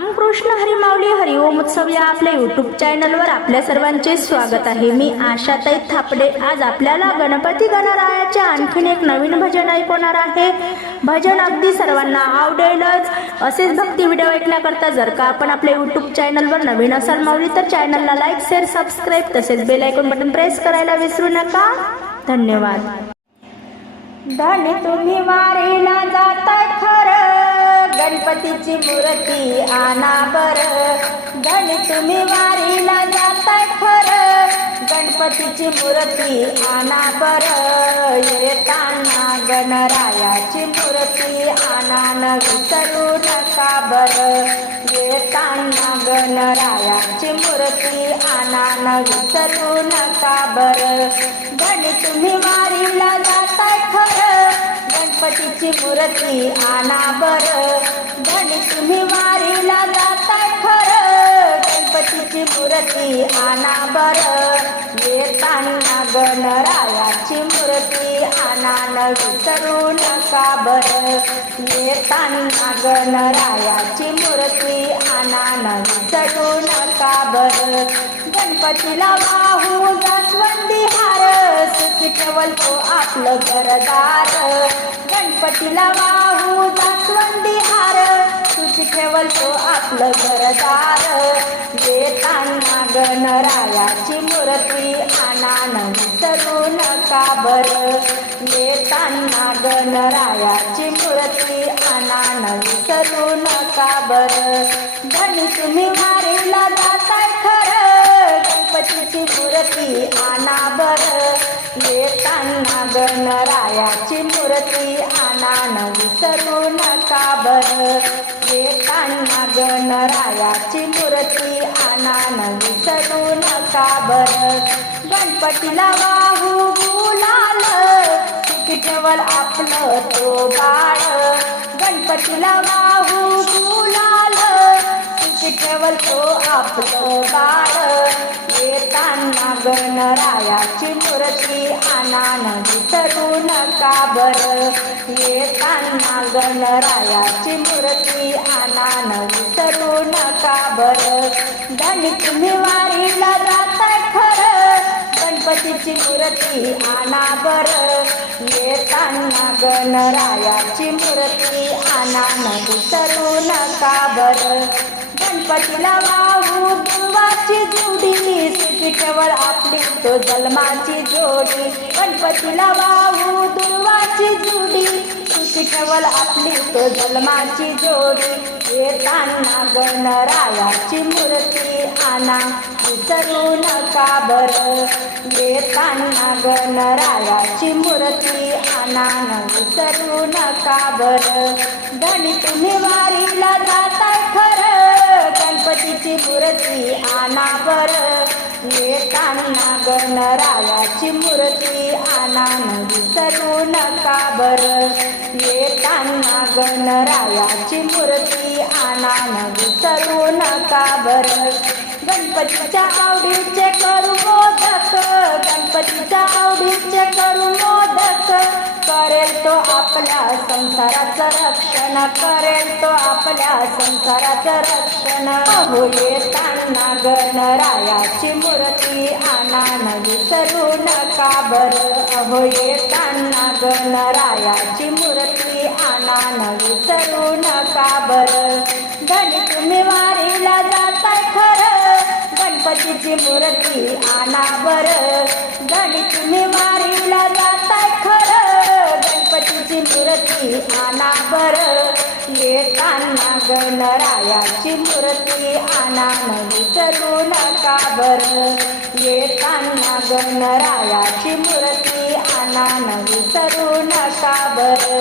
रामकृष्ण हरिमावली हरिओम उत्सव या आपल्या युट्यूब चॅनलवर आपल्या सर्वांचे स्वागत आहे. मी आशाताई थापडे. आज आपल्याला गणपती गणरायाचे आणखीन एक नवीन भजन ऐकवणार आहे. भजन अगदी सर्वांना आवडेलच. असेच भक्ती व्हिडिओ ऐकण्याकरता जर का आपण आपल्या युट्यूब चॅनलवर नवीन असाल मावली तर चॅनलला लाईक शेअर सबस्क्राईब तसेच बेल ऐकून बटन प्रेस करायला विसरू नका. धन्यवाद. धनी तुम्ही वारेला जाता खरं. गणपतीची मूर्ती आणा बर. गण तुम्ही वारीला जाताय खर. गणपतीची मूर्ती आणा बर. येताना गणरायाची मूर्ती आणा. न विसरू नका बर. येताना गणरायाची मूर्ती आणा. न विसरू नका बर. गण तुम्ही वारीला जाताय खरं. गणपतीची मूर्ती आणा बरं. मूर्ती आणा बर. येताना गणरायाची मूर्ती आणा. न विसरू नका बर. येताना गणरायाची मूर्ती आणा. न विसरू नका बर. गणपतीला वाहू जास्वंदी हार सुखी ठेवल तो आपलं घरदार. गणपतीला वाहू जास्वंदी हार सुखी ठेवल तो आपलं घरदार. येता गणरायाची मूर्ती आणा न विसरू नका बर. येताना गणरायाची मूर्ती आणा न विसरू नका बर. धनी तुम्ही वारीला जाताय खरं. गणपतीची मूर्ती आणा बर. येताना गणरायाची मूर्ती आणा विसरू नका बर. येताना गणरायाची मूर्ती आणा न विसरू नका बर. गणपतीला वाहू गुलाल ठेवल आपलं तो बाळ. गणपतीला वाहू गुलाल ठेवल तो आपलं गणरायाची मूर्ती आनान विसरू नका बर. येताना गणरायाची मूर्ती आनान विसरू नका बर. धनी तुम्ही वारीला जाताय खरं. गणपतीची मूर्ती आणा बर. येताना गणरायाची मूर्ती आनान विसरू नका बर. गणपतीला वाहू दुर्वाची जुडी सुखी आपली तो जन्माची जोडी. गणपतीला वाहू दुर्वाची जुडी. सुखी आपली तो जन्माची जोडी. येताना गणरायाची मूर्ती आना विसरू नका बर. येताना गणरायाची मूर्ती आना न विसरू नका बर. धनी तुम्ही वारीला जाता खरं. गणपतीची मूर्ती आना बरं. येताना गणरायाची मूर्ती आणा विसरू नका बर. येताना गणरायाची मूर्ती आणा विसरू नका बर. गणपतीच्या आवडीचे करू मोदक गणपती संसाराचं रक्षण करेल तो आपल्या संसाराचं रक्षण. हो येताना गणरायाची मूर्ती आणा न विसरू नका बर. अहो येताना गणरायाची मूर्ती आणा न विसरू नका बर. धनी तुम्ही वारीला जाताय खरं. गणपतीची मूर्ती आणा बर. धनी तुम्ही वारीला जाताय खरं मूर्ती आणा बर. येताना गणरायाची मूर्ती आणा विसरू नका बर. येताना गणरायाची मूर्ती आणा विसरू नका बर.